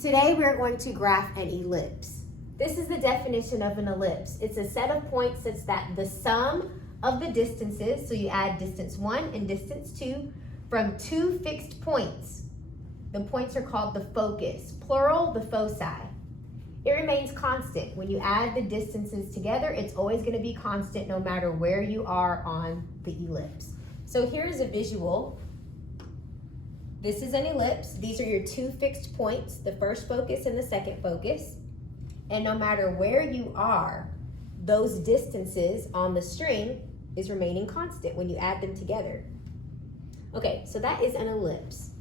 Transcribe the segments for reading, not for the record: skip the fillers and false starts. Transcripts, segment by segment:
Today we're going to graph an ellipse. This is the definition of an ellipse. It's a set of points such that the sum of the distances, so you add distance 1 and distance 2, from two fixed points. The points are called the focus, plural, the foci. It remains constant. When you add the distances together, it's always going to be constant no matter where you are on the ellipse. So here's a visual. This is an ellipse. These are your two fixed points, the first focus and the second focus. And no matter where you are, those distances on the string is remaining constant when you add them together. Okay, so that is an ellipse.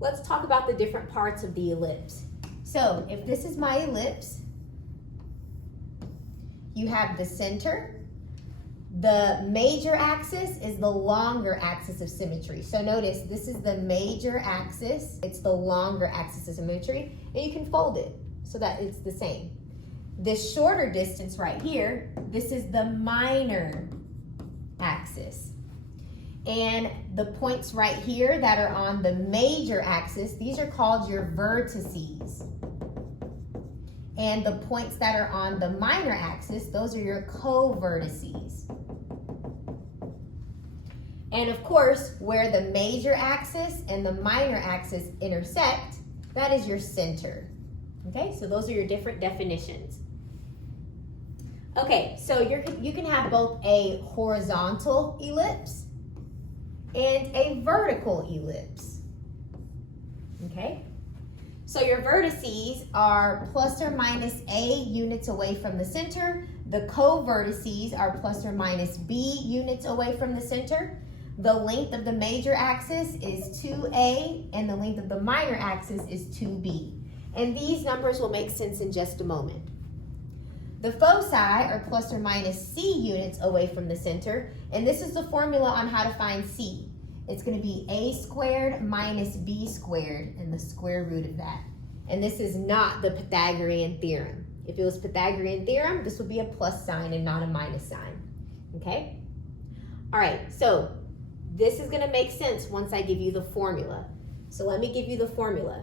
Let's talk about the different parts of the ellipse. So if this is my ellipse, you have the center. The major axis is the longer axis of symmetry. So notice this is the major axis. It's the longer axis of symmetry. And you can fold it so that it's the same. This shorter distance right here, this is the minor axis. And the points right here that are on the major axis, these are called your vertices. And the points that are on the minor axis, those are your co-vertices. And of course, where the major axis and the minor axis intersect, that is your center. Okay, so those are your different definitions. Okay, so you can have both a horizontal ellipse and a vertical ellipse. Okay, so your vertices are plus or minus a units away from the center. The co-vertices are plus or minus b units away from the center. The length of the major axis is 2a and the length of the minor axis is 2b. And these numbers will make sense in just a moment. The foci are plus or minus c units away from the center, and this is the formula on how to find c. It's going to be a squared minus b squared and the square root of that. And this is not the Pythagorean theorem. If it was Pythagorean theorem, this would be a plus sign and not a minus sign. Okay? All right, so this is going to make sense once I give you the formula. So let me give you the formula.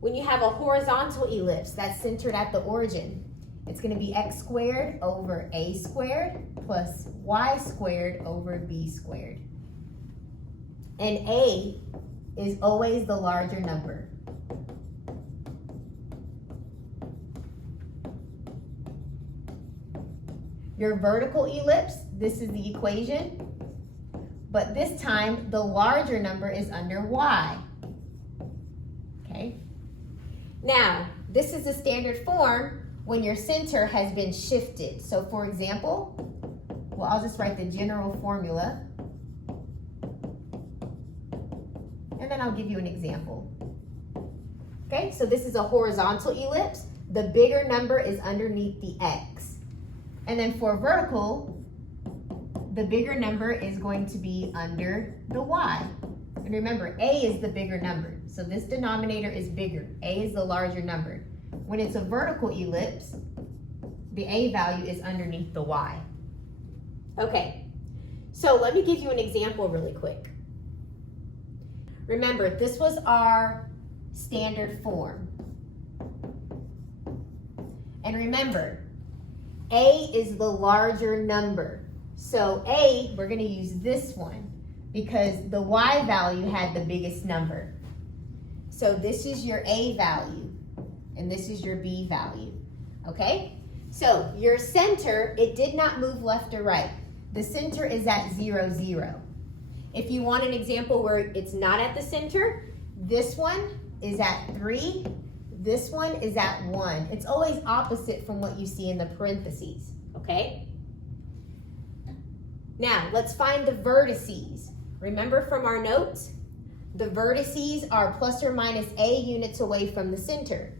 When you have a horizontal ellipse that's centered at the origin, it's going to be x squared over a squared plus y squared over b squared. And a is always the larger number. Your vertical ellipse, this is the equation. But this time, the larger number is under y. Okay? Now, this is the standard form when your center has been shifted. So for example, well, I'll just write the general formula. And then I'll give you an example. Okay, so this is a horizontal ellipse. The bigger number is underneath the x. And then for vertical, the bigger number is going to be under the y. And remember, a is the bigger number. So this denominator is bigger. A is the larger number. When it's a vertical ellipse, the a value is underneath the y. Okay, so let me give you an example really quick. Remember, this was our standard form. And remember, a is the larger number. So a, we're going to use this one because the y value had the biggest number. So this is your a value and this is your b value. Okay? So your center, it did not move left or right. The center is at 0, 0. If you want an example where it's not at the center, this one is at 3. This one is at 1. It's always opposite from what you see in the parentheses. Okay? Now, let's find the vertices. Remember from our notes, the vertices are plus or minus a units away from the center.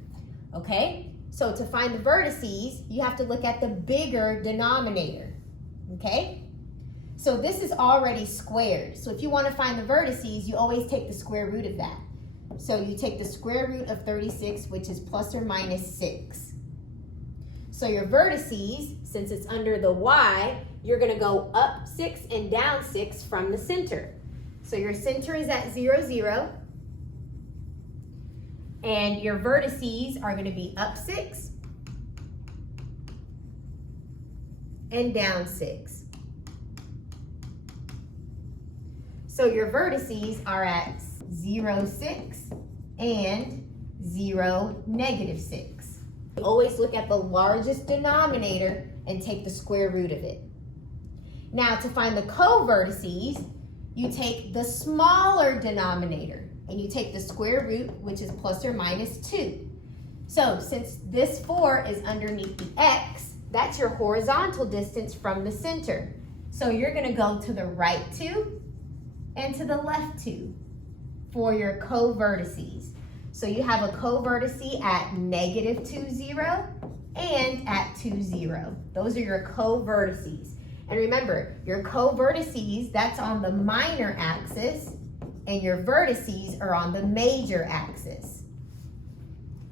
Okay? So to find the vertices, you have to look at the bigger denominator. Okay? So this is already squared. So if you want to find the vertices, you always take the square root of that. So you take the square root of 36, which is plus or minus 6. So your vertices, since it's under the y, you're going to go up 6 and down 6 from the center. So your center is at 0, 0. And your vertices are going to be up 6 and down 6. So your vertices are at 0, 6 and 0, negative 6. Always look at the largest denominator and take the square root of it. Now to find the co-vertices, you take the smaller denominator and you take the square root, which is plus or minus 2. So since this 4 is underneath the x, that's your horizontal distance from the center. So you're going to go to the right 2 and to the left 2 for your co-vertices. So you have a co-vertice at negative 2, 0 and at 2, 0. Those are your co-vertices. And remember, your co-vertices, that's on the minor axis, and your vertices are on the major axis.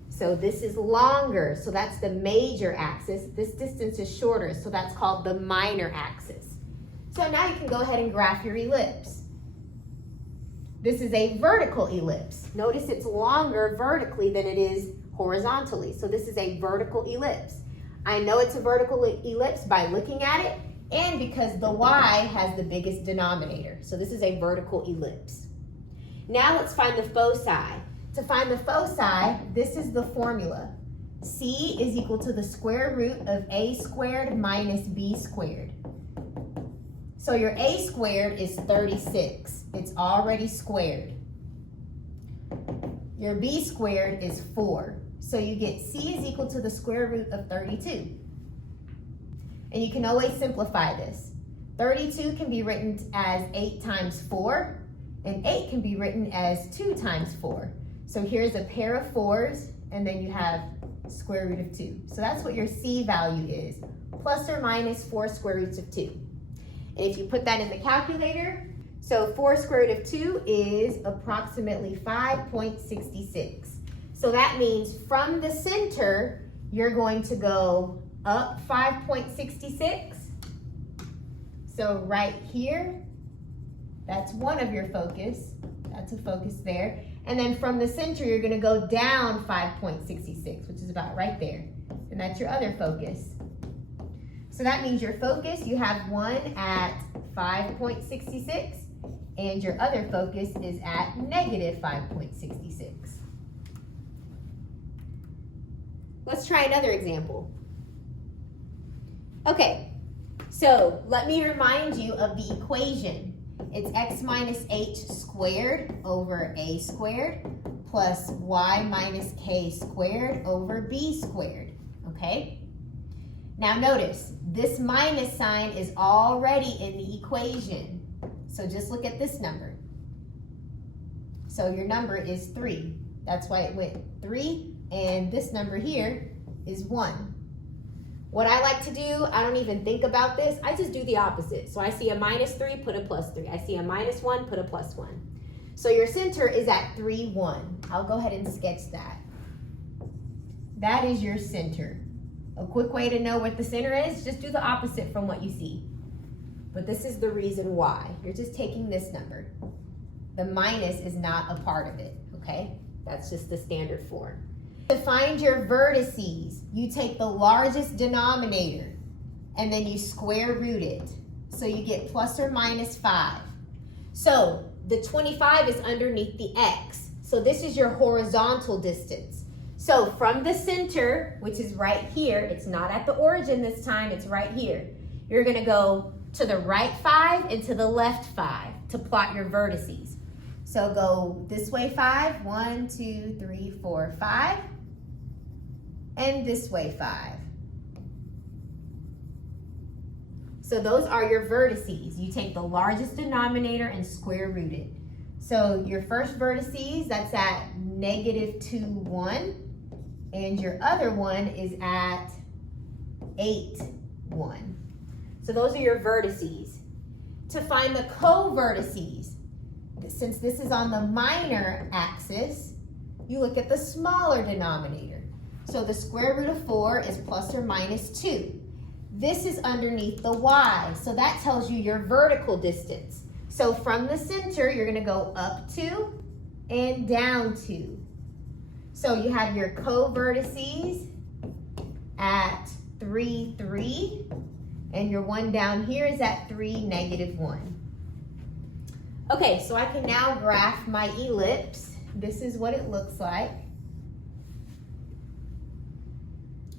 So this is longer, so that's the major axis. This distance is shorter, so that's called the minor axis. So now you can go ahead and graph your ellipse. This is a vertical ellipse. Notice it's longer vertically than it is horizontally. So this is a vertical ellipse. I know it's a vertical ellipse by looking at it and because the y has the biggest denominator. So this is a vertical ellipse. Now let's find the foci. To find the foci, this is the formula. C is equal to the square root of a squared minus b squared. So your a squared is 36. It's already squared. Your b squared is 4. So you get c is equal to the square root of 32. And you can always simplify this. 32 can be written as 8 times 4, and 8 can be written as 2 times 4. So here's a pair of 4s, and then you have square root of 2. So that's what your c value is, plus or minus 4 square roots of 2. And if you put that in the calculator, so 4 square root of 2 is approximately 5.66. So that means from the center, you're going to go up 5.66. So right here, that's one of your focus. That's a focus there. And then from the center, you're going to go down 5.66, which is about right there. And that's your other focus. So that means your focus, you have one at 5.66, and your other focus is at negative 5.66. Let's try another example. Okay, so let me remind you of the equation. It's x minus h squared over a squared plus y minus k squared over b squared, okay? Now notice, this minus sign is already in the equation. So just look at this number. So your number is 3. That's why it went 3, and this number here is 1. What I like to do, I don't even think about this. I just do the opposite. So I see a minus 3, put a plus 3. I see a minus 1, put a plus 1. So your center is at 3, 1. I'll go ahead and sketch that. That is your center. A quick way to know what the center is, just do the opposite from what you see. But this is the reason why. You're just taking this number. The minus is not a part of it, okay? That's just the standard form. To find your vertices, you take the largest denominator and then you square root it. So you get plus or minus 5. So the 25 is underneath the x. So this is your horizontal distance. So from the center, which is right here, it's not at the origin this time, it's right here. You're gonna go to the right 5 and to the left 5 to plot your vertices. So go this way 5, 1, 2, 3, 4, 5. And this way 5. So those are your vertices. You take the largest denominator and square root it. So your first vertices, that's at negative 2, 1. And your other one is at 8, 1. So those are your vertices. To find the co-vertices, since this is on the minor axis, you look at the smaller denominator. So the square root of 4 is plus or minus 2. This is underneath the y, so that tells you your vertical distance. So from the center, you're going to go up 2 and down 2. So you have your co-vertices at 3, 3, and your one down here is at 3, -1. Okay, so I can now graph my ellipse. This is what it looks like.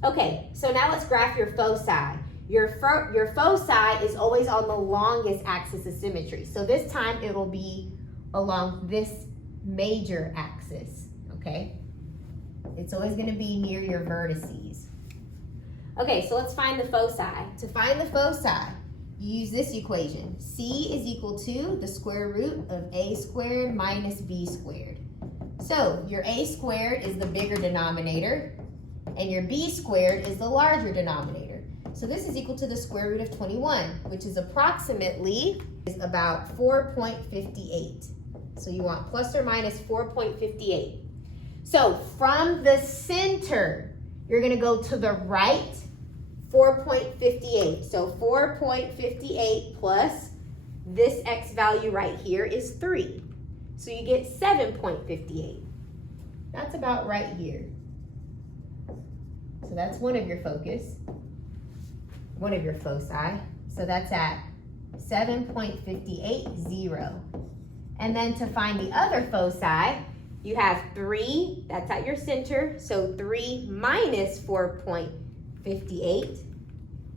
Okay, so now let's graph your foci. Your foci is always on the longest axis of symmetry. So this time it will be along this major axis, okay? It's always going to be near your vertices. Okay, so let's find the foci. To find the foci, you use this equation. C is equal to the square root of a squared minus b squared. So your a squared is the bigger denominator, and your b squared is the larger denominator. So this is equal to the square root of 21, which is approximately about 4.58. So you want plus or minus 4.58. So from the center, you're going to go to the right 4.58. So 4.58 plus this x value right here is 3. So you get 7.58. That's about right here. So that's one of your foci. So that's at 7.580. And then to find the other foci, you have 3, that's at your center. So 3 minus 4.58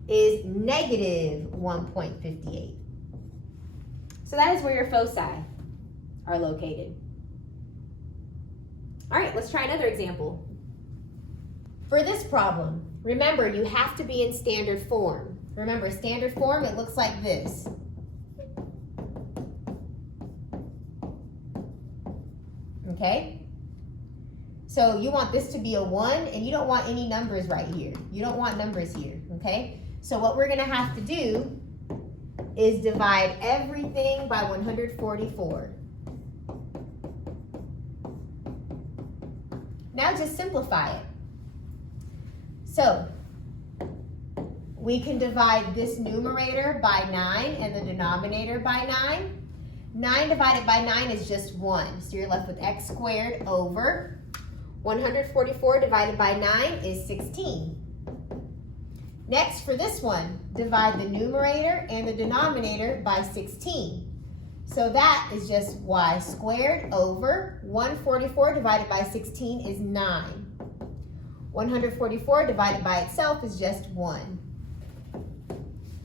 is -1.58. So that is where your foci are located. All right, let's try another example. For this problem, remember you have to be in standard form. Remember, standard form, it looks like this. Okay? So you want this to be a 1, and you don't want any numbers right here. You don't want numbers here, okay? So what we're going to have to do is divide everything by 144. Now just simplify it. So we can divide this numerator by 9 and the denominator by 9. 9 divided by 9 is just 1. So you're left with x squared over 144 divided by 9 is 16. Next, for this one, divide the numerator and the denominator by 16. So that is just y squared over 144 divided by 16 is 9. 144 divided by itself is just 1.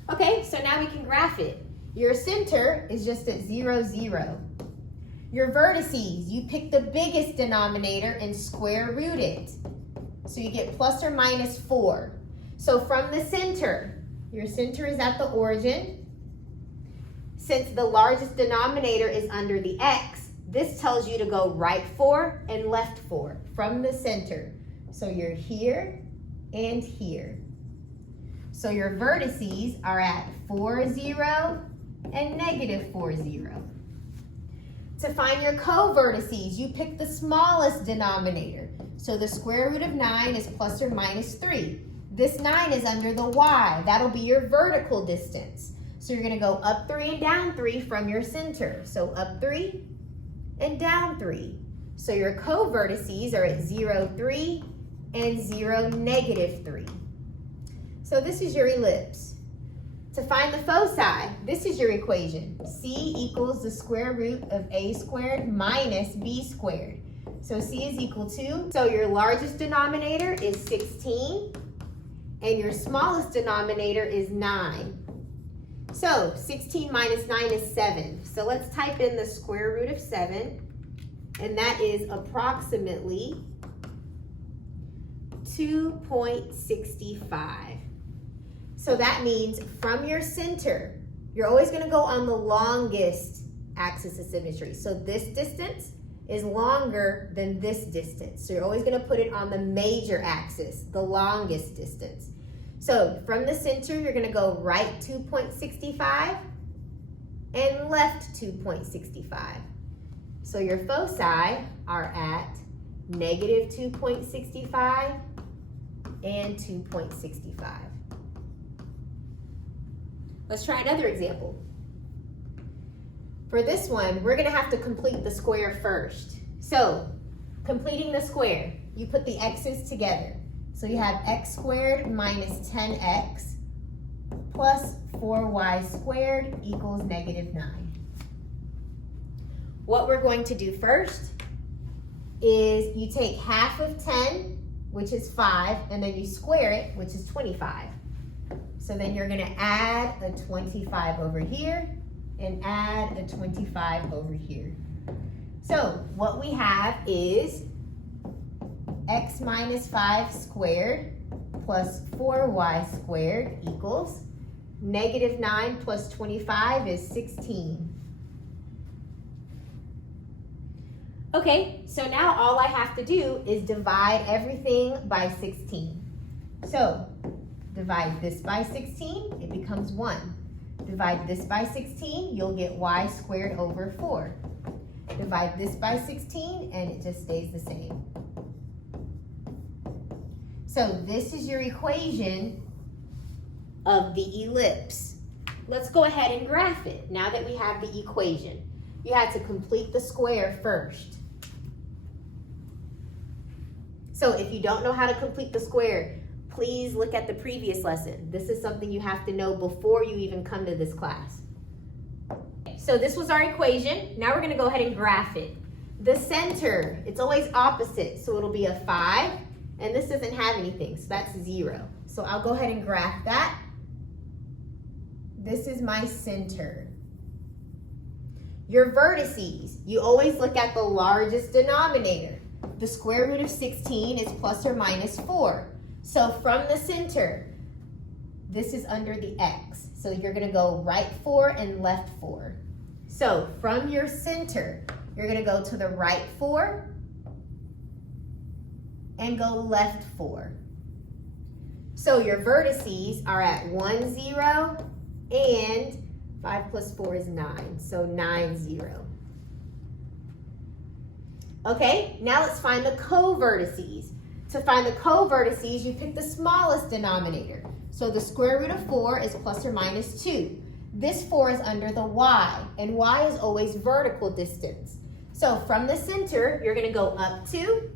Okay, so now we can graph it. Your center is just at 0, 0. Your vertices, you pick the biggest denominator and square root it. So you get plus or minus 4. So from the center, your center is at the origin. Since the largest denominator is under the x, this tells you to go right 4 and left 4 from the center. So you're here and here. So your vertices are at 4, 0 and -4, 0. To find your co-vertices, you pick the smallest denominator. So the square root of 9 is plus or minus 3. This 9 is under the y. That'll be your vertical distance. So you're going to go up 3 and down 3 from your center. So up 3 and down 3. So your co-vertices are at 0, 3 and 0, -3. So this is your ellipse. To find the foci, this is your equation. C equals the square root of a squared minus b squared. So C is equal to, so your largest denominator is 16, and your smallest denominator is 9. So 16 minus 9 is 7. So let's type in the square root of 7, and that is approximately 2.65. So that means from your center, you're always going to go on the longest axis of symmetry. So this distance is longer than this distance. So you're always going to put it on the major axis, the longest distance. So from the center, you're going to go right 2.65 and left 2.65. So your foci are at -2.65 and 2.65. Let's try another example. For this one, we're going to have to complete the square first. So, completing the square. you put the x's together. So you have x squared minus 10x plus 4y squared equals negative 9. What we're going to do first is you take half of 10, which is 5, and then you square it, which is 25. So then you're going to add a 25 over here and add a 25 over here. So what we have is x minus 5 squared plus 4y squared equals negative 9 plus 25 is 16. Okay, so now all I have to do is divide everything by 16. So divide this by 16, it becomes 1. Divide this by 16, you'll get y squared over 4. Divide this by 16, and it just stays the same. So this is your equation of the ellipse. Let's go ahead and graph it now that we have the equation. You had to complete the square first. So if you don't know how to complete the square, please look at the previous lesson. This is something you have to know before you even come to this class. So this was our equation. Now we're going to go ahead and graph it. The center, it's always opposite. So it'll be a 5, and this doesn't have anything, so that's 0. So I'll go ahead and graph that. This is my center. Your vertices, you always look at the largest denominator. The square root of 16 is plus or minus 4. So from the center, this is under the x. So you're going to go right 4 and left 4. So from your center, you're going to go to the right 4 and go left 4. So your vertices are at 1, 0, and 5 plus 4 is 9. So 9, 0. Okay, now let's find the co-vertices. To find the co-vertices, you pick the smallest denominator. So the square root of 4 is plus or minus 2. This 4 is under the y, and y is always vertical distance. So from the center, you're going to go up 2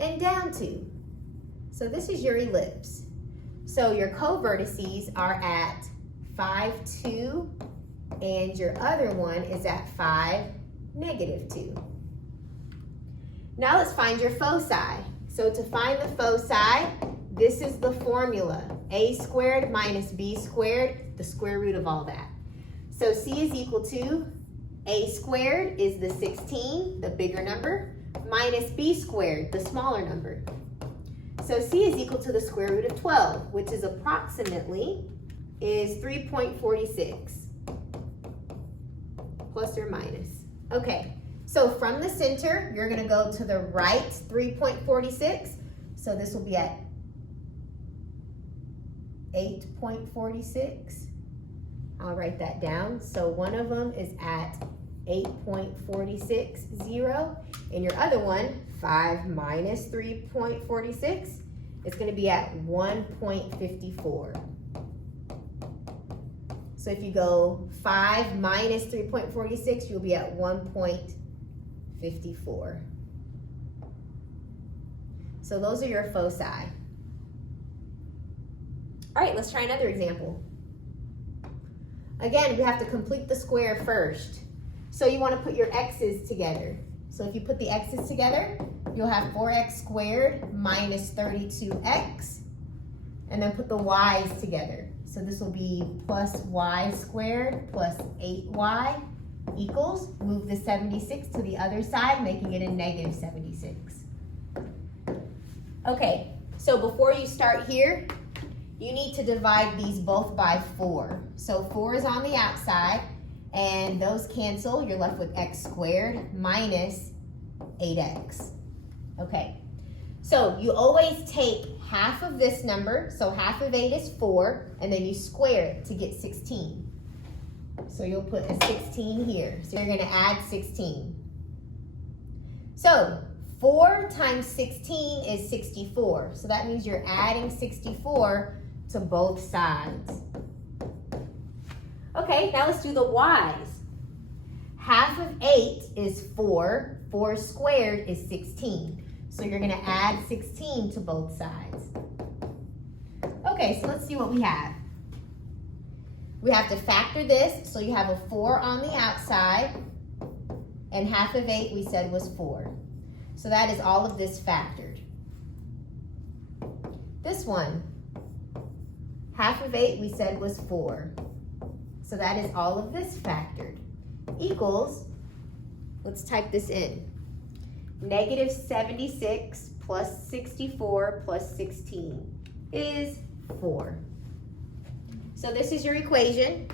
and down 2. So this is your ellipse. So your co-vertices are at 5, 2, and your other one is at 5, negative 2. Now let's find your foci. So to find the foci, this is the formula. A squared minus b squared, the square root of all that. So c is equal to a squared is the 16, the bigger number, minus b squared, the smaller number. So c is equal to the square root of 12, which is approximately is 3.46, plus or minus. Okay. So from the center, you're going to go to the right 3.46. So this will be at 8.46. I'll write that down. So one of them is at 8.460, and your other one, 5 minus 3.46, is going to be at 1.54. So if you go 5 minus 3.46, you'll be at 1.54. So those are your foci. All right, let's try another example. Again, we have to complete the square first. So you want to put your x's together. So if you put the x's together, you'll have 4x squared minus 32x, and then put the y's together. So this will be plus y squared plus 8y equals, move the 76 to the other side, making it a negative 76. Okay, so before you start here, you need to divide these both by 4. So 4 is on the outside, and those cancel. You're left with x squared minus 8x. Okay, so you always take half of this number, so half of 8 is 4, and then you square it to get 16. So you'll put a 16 here. So you're going to add 16. So 4 times 16 is 64. So that means you're adding 64 to both sides. Okay, now let's do the y's. Half of 8 is 4. 4 squared is 16. So you're gonna add 16 to both sides. Okay, so let's see what we have. We have to factor this, so you have a 4 on the outside, and half of 8 we said was 4. So that is all of this factored. This one, half of 8 we said was 4. So that is all of this factored. Equals, let's type this in. Negative 76 plus 64 plus 16 is 4. So this is your equation.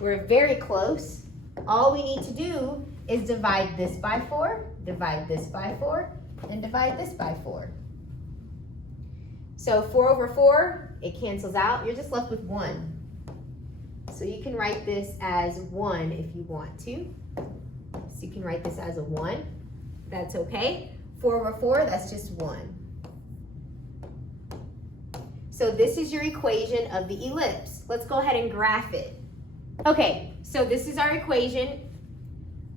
We're very close. All we need to do is divide this by 4, divide this by 4, and divide this by 4. So 4 over 4, it cancels out. You're just left with 1. So you can write this as 1 if you want to. So you can write this as a 1. That's okay. 4 over 4, that's just 1. So this is your equation of the ellipse. Let's go ahead and graph it. Okay, so this is our equation.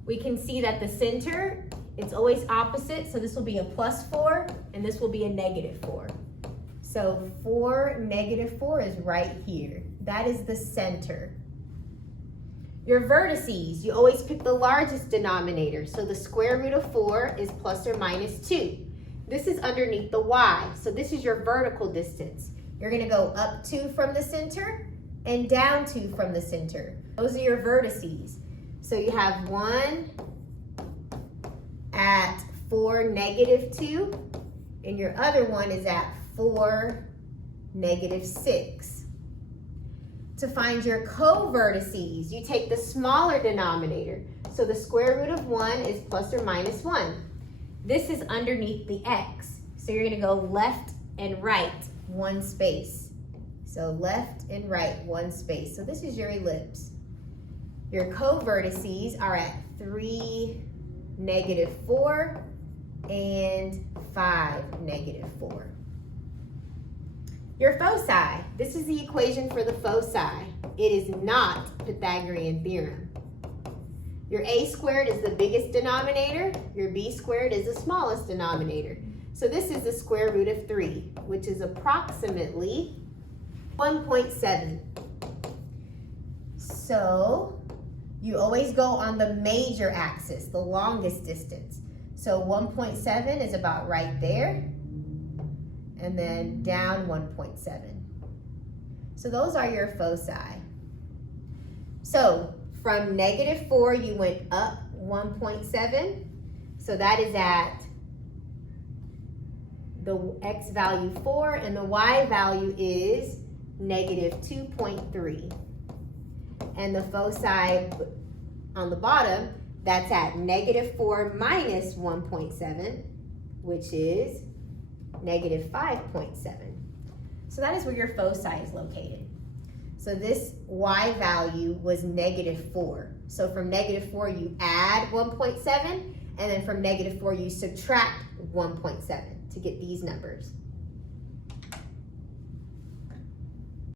We can see that the center, it's always opposite. So this will be a plus 4, and this will be a negative 4. So 4, negative 4 is right here. That is the center. Your vertices, you always pick the largest denominator. So the square root of 4 is plus or minus 2. This is underneath the y. So this is your vertical distance. You're going to go up 2 from the center and down 2 from the center. Those are your vertices. So you have 1 at 4, negative 2, and your other one is at 4, negative 6. To find your co-vertices, you take the smaller denominator. So the square root of 1 is plus or minus 1. This is underneath the x. So you're going to go left and right, 1 space. So left and right, 1 space. So this is your ellipse. Your co-vertices are at 3, negative 4, and 5, negative 4. Your foci, this is the equation for the foci. It is not Pythagorean theorem. Your a squared is the biggest denominator. Your b squared is the smallest denominator. So this is the square root of 3, which is approximately 1.7. So you always go on the major axis, the longest distance. So 1.7 is about right there, and then down 1.7. So those are your foci. So from negative 4, you went up 1.7. So that is at the x value 4, and the y value is negative 2.3. And the foci on the bottom, that's at negative 4 minus 1.7, which is negative 5.7. So that is where your foci is located. So this y value was negative 4. So from negative 4, you add 1.7, and then from negative 4, you subtract 1.7 to get these numbers.